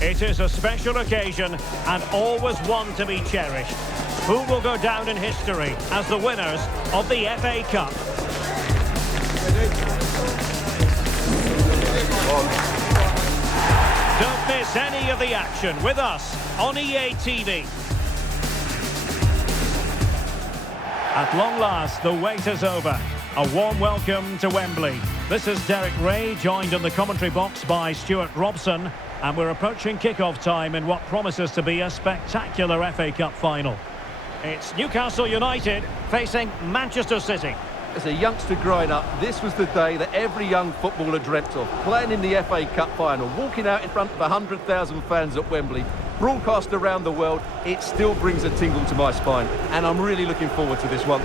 It is a special occasion and always one to be cherished. Who will go down in history as the winners of the FA Cup? Don't miss any of the action with us on EA TV. At long last, the wait is over. A warm welcome to Wembley. This is Derek Ray, joined in the commentary box by Stuart Robson, and we're approaching kick-off time in what promises to be a spectacular FA Cup final. It's Newcastle United facing Manchester City. As a youngster growing up, this was the day that every young footballer dreamt of. Playing in the FA Cup final, walking out in front of 100,000 fans at Wembley, broadcast around the world, it still brings a tingle to my spine. And I'm really looking forward to this one.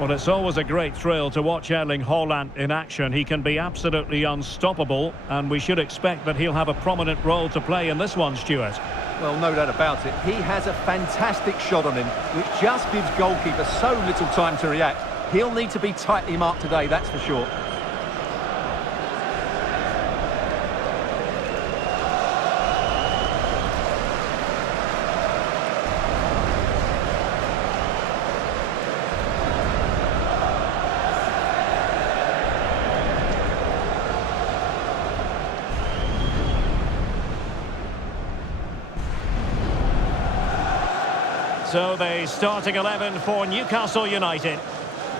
Well, it's always a great thrill to watch Erling Haaland in action. He can be absolutely unstoppable, and we should expect that he'll have a prominent role to play in this one, Stuart. Well, no doubt about it. He has a fantastic shot on him, which just gives goalkeepers so little time to react. He'll need to be tightly marked today, that's for sure. So the starting 11 for Newcastle United.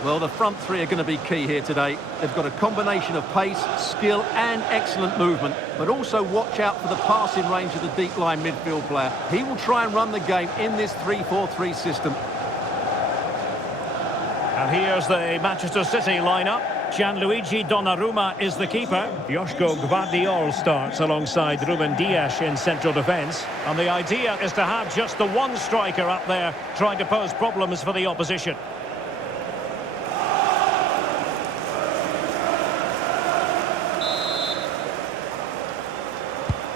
Well, the front three are going to be key here today. They've got a combination of pace, skill and excellent movement, but also watch out for the passing range of the deep line midfield player. He will try and run the game in this 3-4-3 system. And here's the Manchester City lineup. Gianluigi Donnarumma is the keeper. Joško Gvardiol starts alongside Ruben Dias in central defence. And the idea is to have just the one striker up there trying to pose problems for the opposition.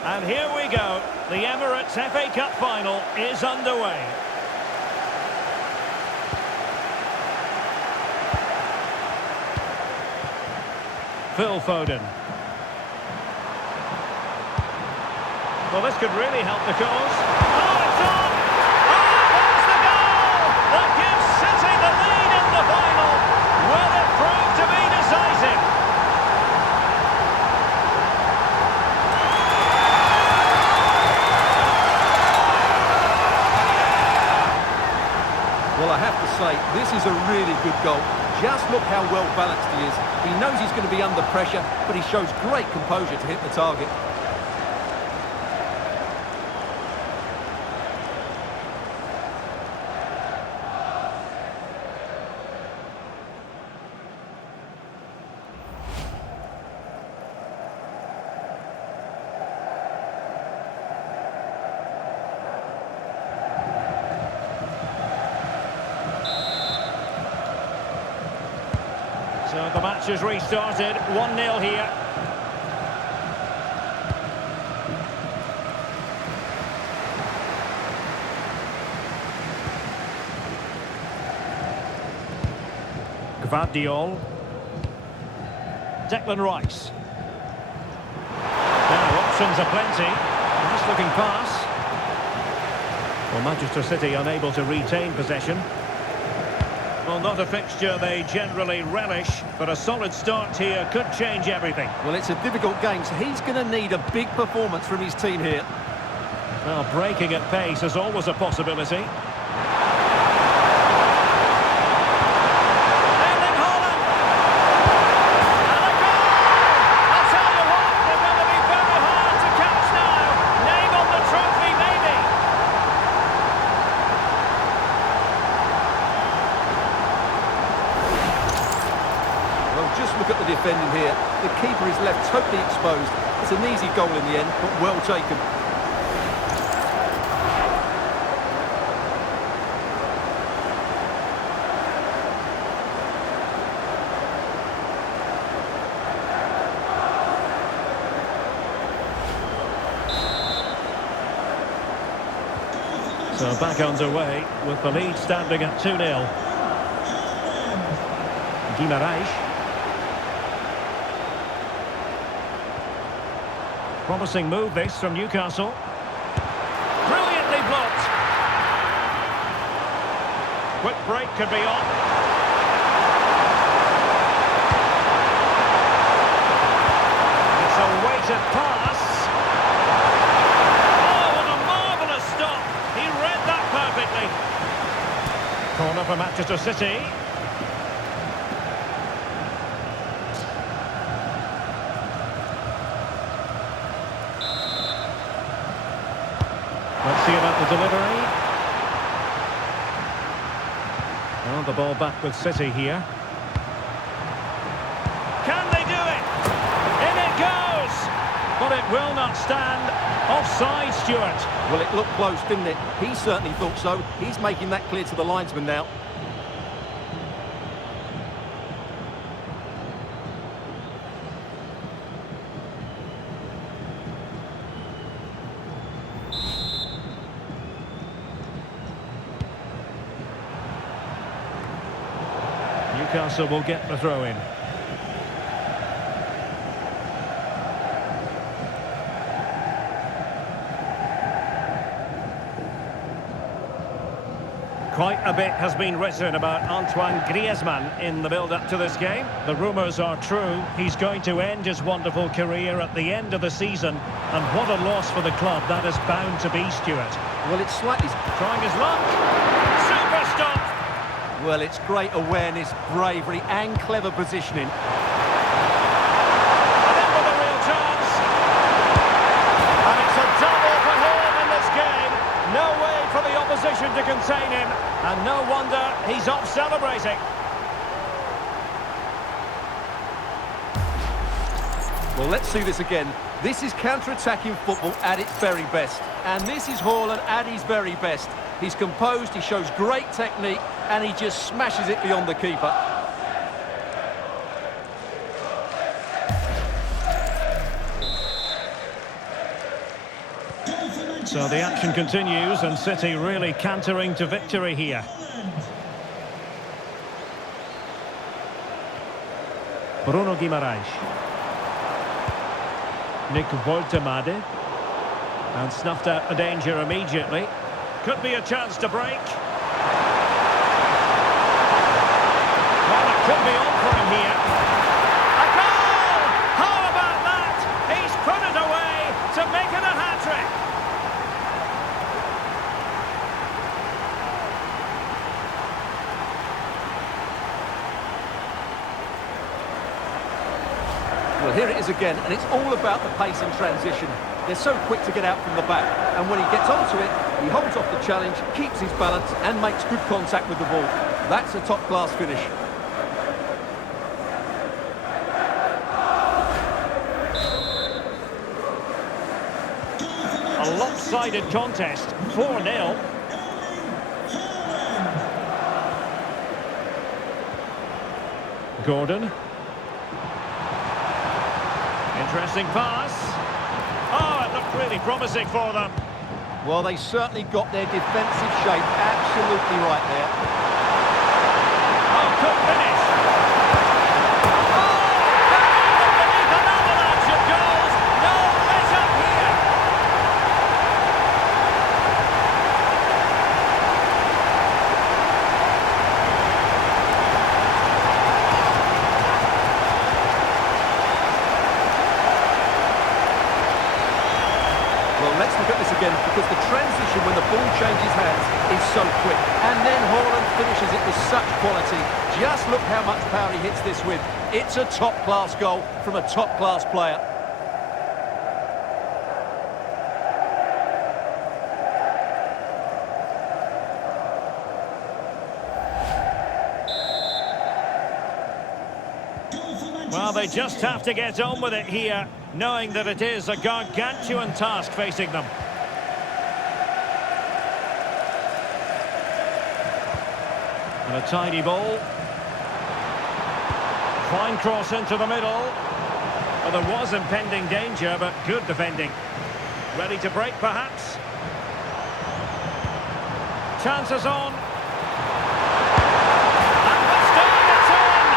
And here we go. The Emirates FA Cup final is underway. Phil Foden. Well, this could really help the cause. Oh, it's on! Oh, there's the goal! That gives City the lead in the final. Will it prove to be decisive? Well, I have to say, this is a really good goal. Just look how well balanced he is. He knows he's going to be under pressure, but he shows great composure to hit the target. So the match has restarted, 1-0 here. Gvardiol. Declan Rice. Now options are plenty. Nice looking pass. Well, Manchester City unable to retain possession. Well, not a fixture they generally relish, but a solid start here could change everything. Well, it's a difficult game, so he's going to need a big performance from his team here. Well, breaking at pace is always a possibility. Erling Haaland! And a goal! I tell you what, they're going to be very hard to catch now. Name on the trophy, maybe. Just look at the defending here. The keeper is left totally exposed. It's an easy goal in the end, but well taken. So back underway with the lead standing at 2-0. Guimaraes. Promising move this from Newcastle. Brilliantly blocked. Quick break could be on. It's a weighted pass. Oh, what a marvellous stop. He read that perfectly. Corner for Manchester City. Let's see about the delivery. Oh, the ball back with City here. Can they do it? In it goes! But it will not stand. Offside, Stuart. Well, it looked close, didn't it? He certainly thought so. He's making that clear to the linesman now. Newcastle will get the throw in. Quite a bit has been written about Antoine Griezmann in the build-up to this game. The rumours are true. He's going to end his wonderful career at the end of the season. And what a loss for the club that is bound to be, Stuart. Well, it's slightly... Trying his luck. Super stop. Well, it's great awareness, bravery and clever positioning. And in with a real chance. And it's a double for him in this game. No way for the opposition to contain him. And no wonder he's off celebrating. Well, let's see this again. This is counter-attacking football at its very best. And this is Haaland at his very best. He's composed, he shows great technique, and he just smashes it beyond the keeper. So the action continues, and City really cantering to victory here. Bruno Guimaraes. Nick Woltemade. And snuffed out the danger immediately. Could be a chance to break. Well, it could be on for him here. A goal! How about that? He's put it away to make it a hat-trick. Well, here it is again, and it's all about the pace in transition. They're so quick to get out from the back, and when he gets onto it, he holds off the challenge, keeps his balance, and makes good contact with the ball. That's a top-class finish. A lopsided contest, 4-0. Gordon. Interesting pass. Oh, it looked really promising for them. Well, they certainly got their defensive shape absolutely right there. Oh, good finish. Oh, beneath an avalanche of goals. No let-up here. Well, let's look at this again, because the transition when the ball changes hands is so quick. And then Haaland finishes it with such quality. Just look how much power he hits this with. It's a top-class goal from a top-class player. Well, they just have to get on with it here, knowing that it is a gargantuan task facing them. And a tidy ball. Fine cross into the middle. Well, there was impending danger, but good defending. Ready to break, perhaps. Chances on. And West Ham, it's in!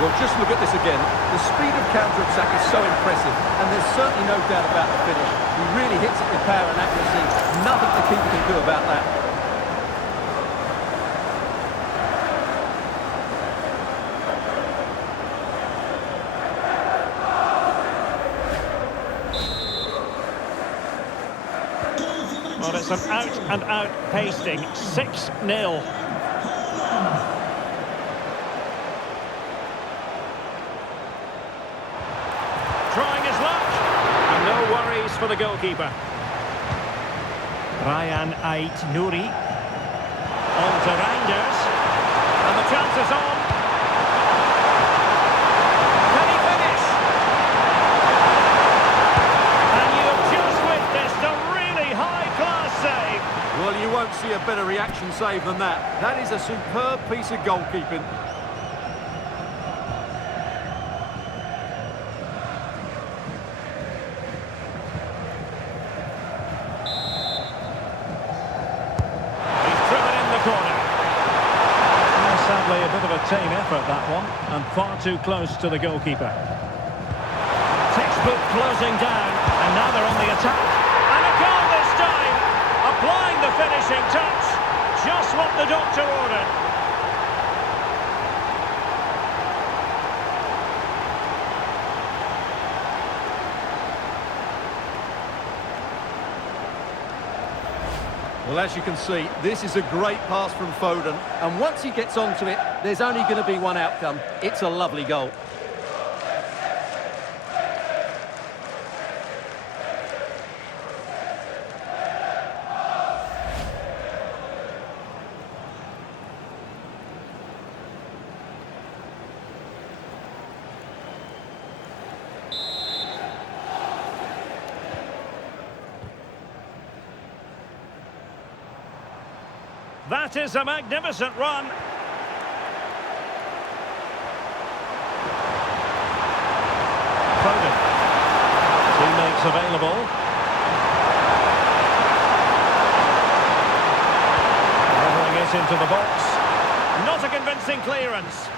Well, just look at this again. The speed of counter-attack is so impressive, and there's certainly no doubt about the finish. He really hits it with power and accuracy. Nothing the keeper can do about that. Well, it's an out-and-out pasting. 6-0. Trying his luck. And no worries for the goalkeeper. Ryan Ait-Nouri. On to Reinders. And the chance is on. Can he finish? And you have just witnessed a really high-class save. Well, you won't see a better reaction save than that. That is a superb piece of goalkeeping. Sadly, a bit of a tame effort, that one, and far too close to the goalkeeper. Textbook closing down, and now they're on the attack. And a goal this time! Applying the finishing touch. Just what the doctor ordered. Well, as you can see, this is a great pass from Foden. And once he gets onto it, there's only going to be one outcome. It's a lovely goal. That is a magnificent run. Foden. Teammates available. Delivering it into the box. Not a convincing clearance.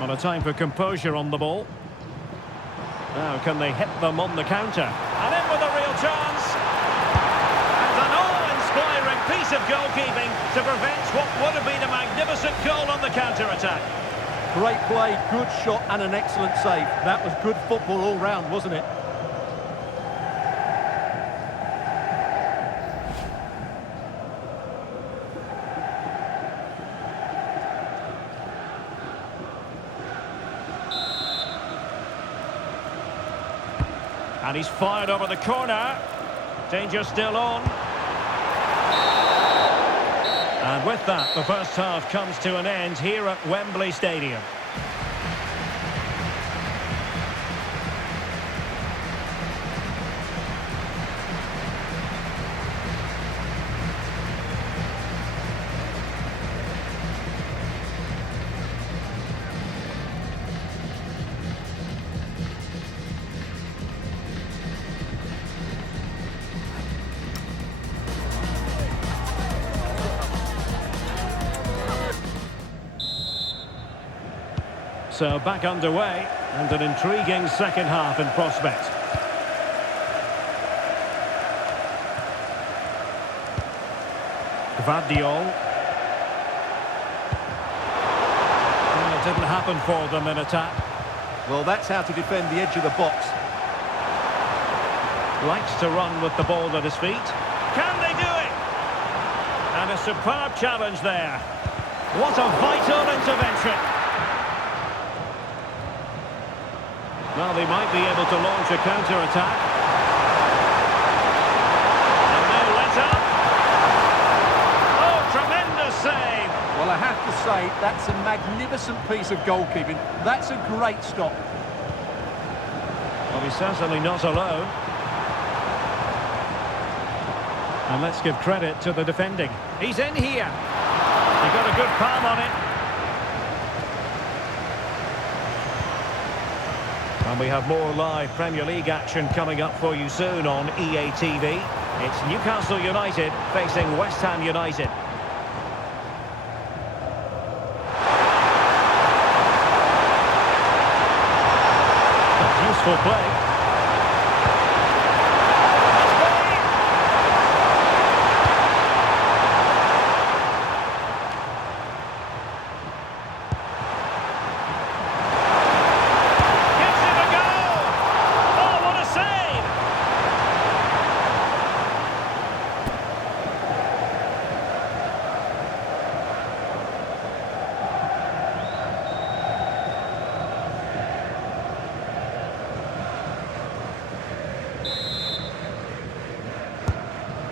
On a time for composure on the ball. Now can they hit them on the counter? And in with a real chance. Piece of goalkeeping to prevent what would have been a magnificent goal on the counter-attack. Great play, good shot and an excellent save. That was good football all round, wasn't it? And he's fired over the corner. Danger still on. And with that, the first half comes to an end here at Wembley Stadium. So back underway, and an intriguing second half in prospect. Gvardiol. Well, it didn't happen for them in attack. Well, that's how to defend the edge of the box. Likes to run with the ball at his feet. Can they do it? And a superb challenge there. What a vital intervention. Well, they might be able to launch a counter-attack. And no let-up. Oh, tremendous save. Well, I have to say, that's a magnificent piece of goalkeeping. That's a great stop. Well, he's certainly not alone. And let's give credit to the defending. He's in here. He got a good palm on it. And we have more live Premier League action coming up for you soon on EA TV. It's Newcastle United facing West Ham United. skillful play.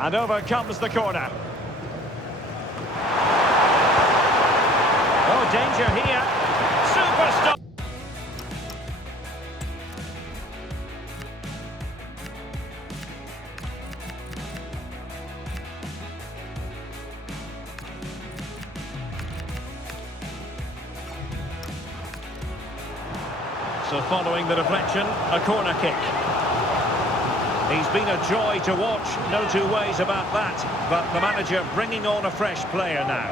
And over comes the corner. Oh, danger here. Superstar. So following the deflection, a corner kick. He's been a joy to watch, no two ways about that. But the manager bringing on a fresh player now.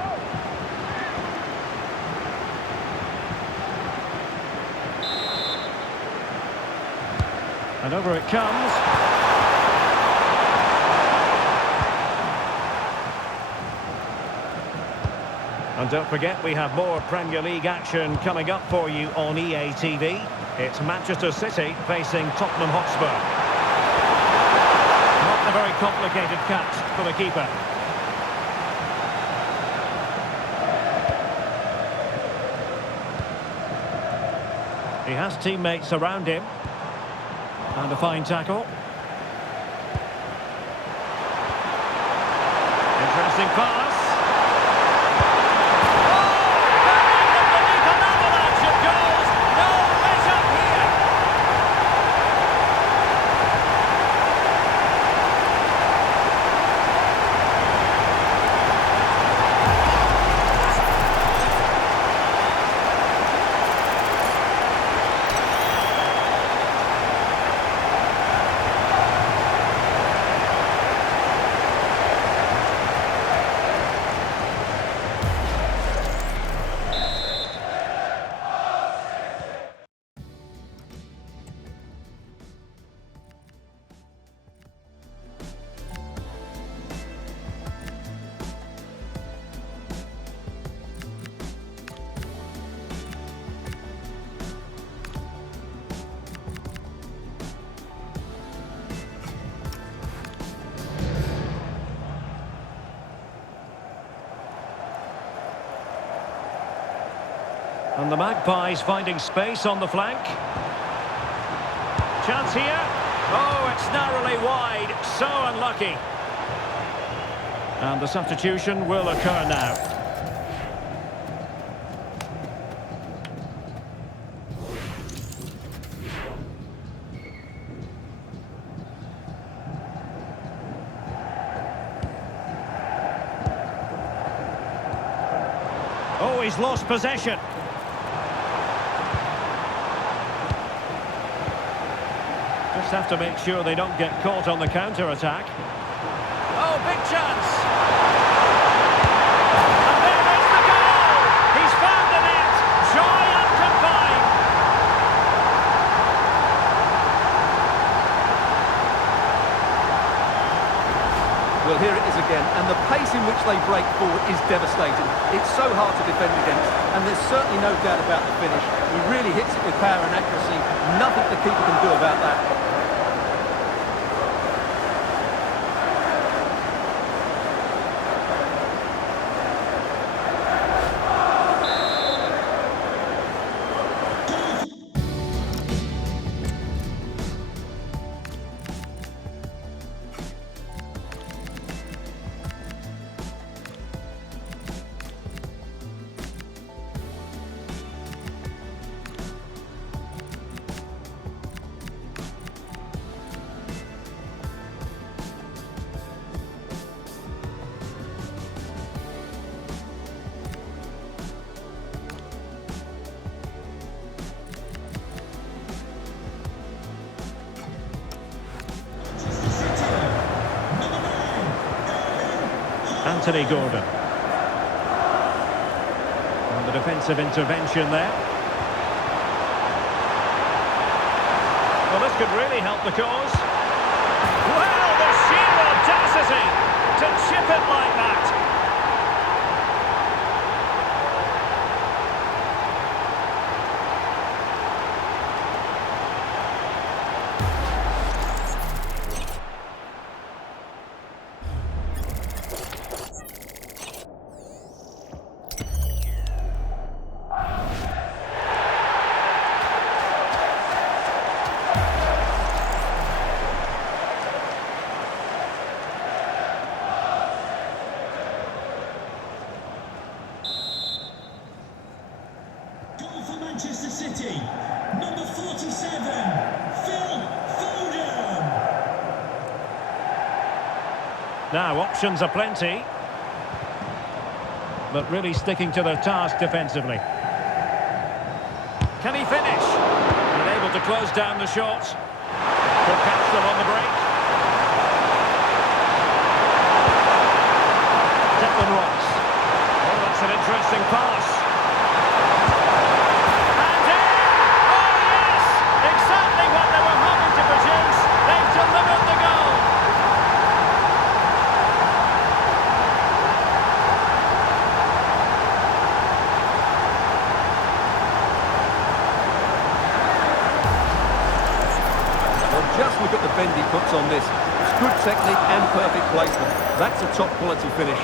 And over it comes. And don't forget, we have more Premier League action coming up for you on EA TV. It's Manchester City facing Tottenham Hotspur. A very complicated catch for the keeper. He has teammates around him. And a fine tackle. Interesting pass. And the Magpies finding space on the flank. Chance here. Oh, it's narrowly wide. So unlucky. And the substitution will occur now. Oh, he's lost possession. Just have to make sure they don't get caught on the counter-attack. Oh, big chance! And there is the goal! He's found the net! Joy unconfined! Well, here it is again, and the pace in which they break forward is devastating. It's so hard to defend against, and there's certainly no doubt about the finish. He really hits it with power and accuracy. Nothing the keeper can do about that. Anthony Gordon. And the defensive intervention there. Well, this could really help the cause. Well, the sheer audacity to chip it like that. Manchester City, number 47, Phil Foden. Now, options are plenty, but really sticking to their task defensively. Can he finish? Unable to close down the shots. Could catch them on the break. Declan Rice. Oh, that's an interesting pass. Just look at the bend he puts on this. It's good technique and perfect placement. That's a top quality finish.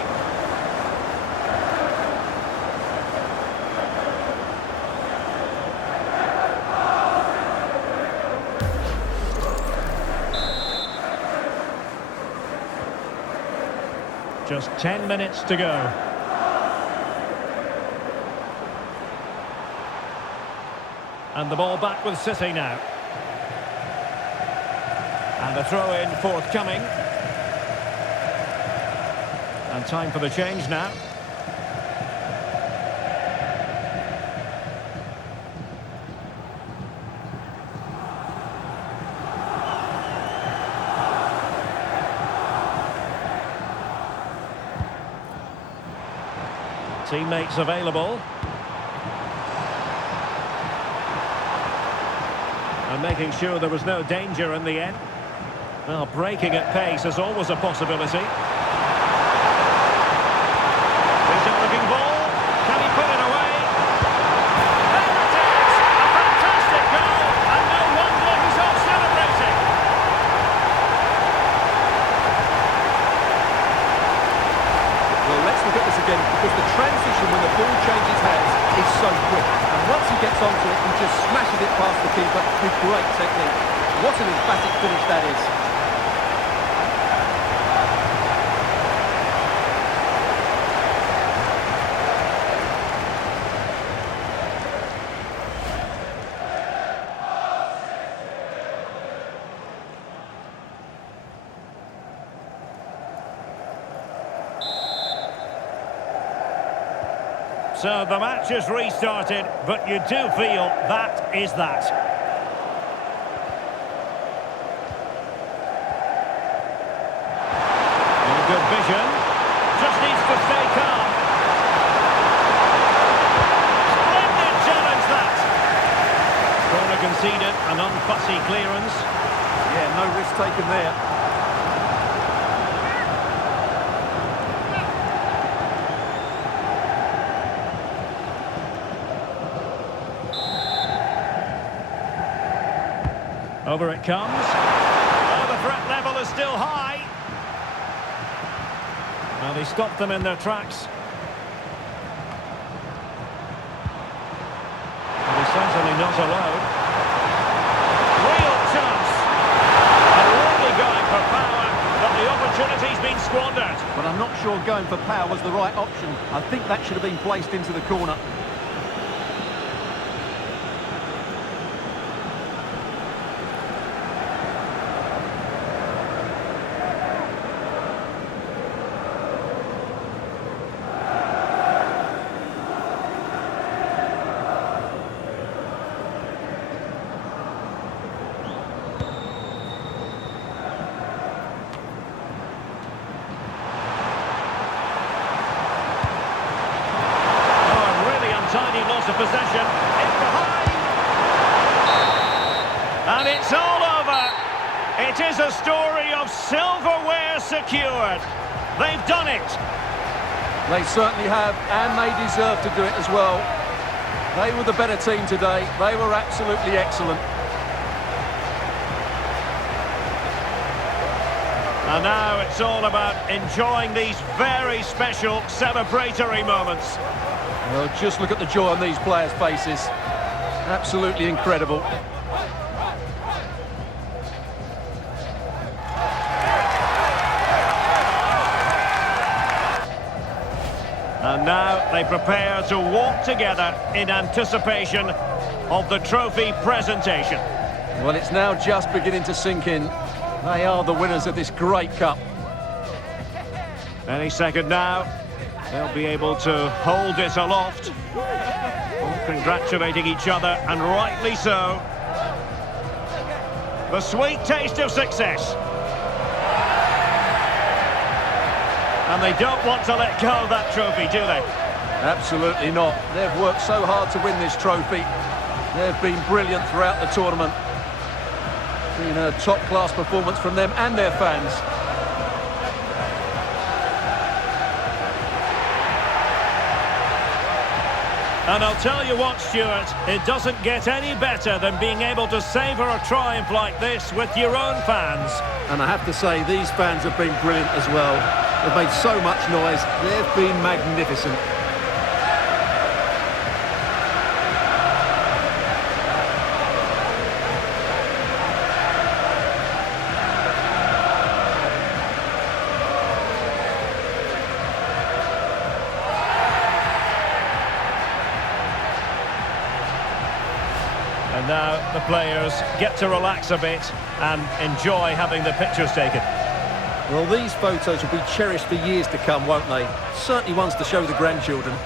Just 10 minutes to go. And the ball back with City now. And the throw-in forthcoming. And time for the change now. Teammates available. And making sure there was no danger in the end. Well, breaking at pace is always a possibility. Decent looking ball. Can he put it away? There it is! A fantastic goal! And no wonder he's off celebrating. Well, let's look at this again, because the transition when the ball changes hands is so quick. And once he gets onto it, he just smashes it past the keeper with great technique. What an emphatic finish that is. So the match has restarted, but you do feel that is that. Good vision. Just needs to stay calm. Splendid challenge that. Corner conceded, an unfussy clearance. Yeah, no risk taken there. Over it comes. Oh, the threat level is still high. Well, they stopped them in their tracks. And he's certainly not alone. Real chance. And really going for power, but the opportunity's been squandered. But I'm not sure going for power was the right option. I think that should have been placed into the corner. Tiny loss of possession, in behind, and it's all It is a story of silverware secured. They've done it. They certainly have, and they deserve to do it as well. They were the better team today. They were absolutely excellent. And now it's all about enjoying these very special celebratory moments. Well, just look at the joy on these players' faces. Absolutely incredible. And now they prepare to walk together in anticipation of the trophy presentation. Well, it's now just beginning to sink in. They are the winners of this great cup. Any second now, they'll be able to hold it aloft. All congratulating each other, and rightly so. The sweet taste of success. And they don't want to let go of that trophy, do they? Absolutely not. They've worked so hard to win this trophy. They've been brilliant throughout the tournament. Been a top-class performance from them and their fans. And I'll tell you what, Stuart, it doesn't get any better than being able to savour a triumph like this with your own fans. And I have to say, these fans have been brilliant as well. They've made so much noise. They've been magnificent. And now the players get to relax a bit and enjoy having the pictures taken. Well, these photos will be cherished for years to come, won't they? Certainly ones to show the grandchildren.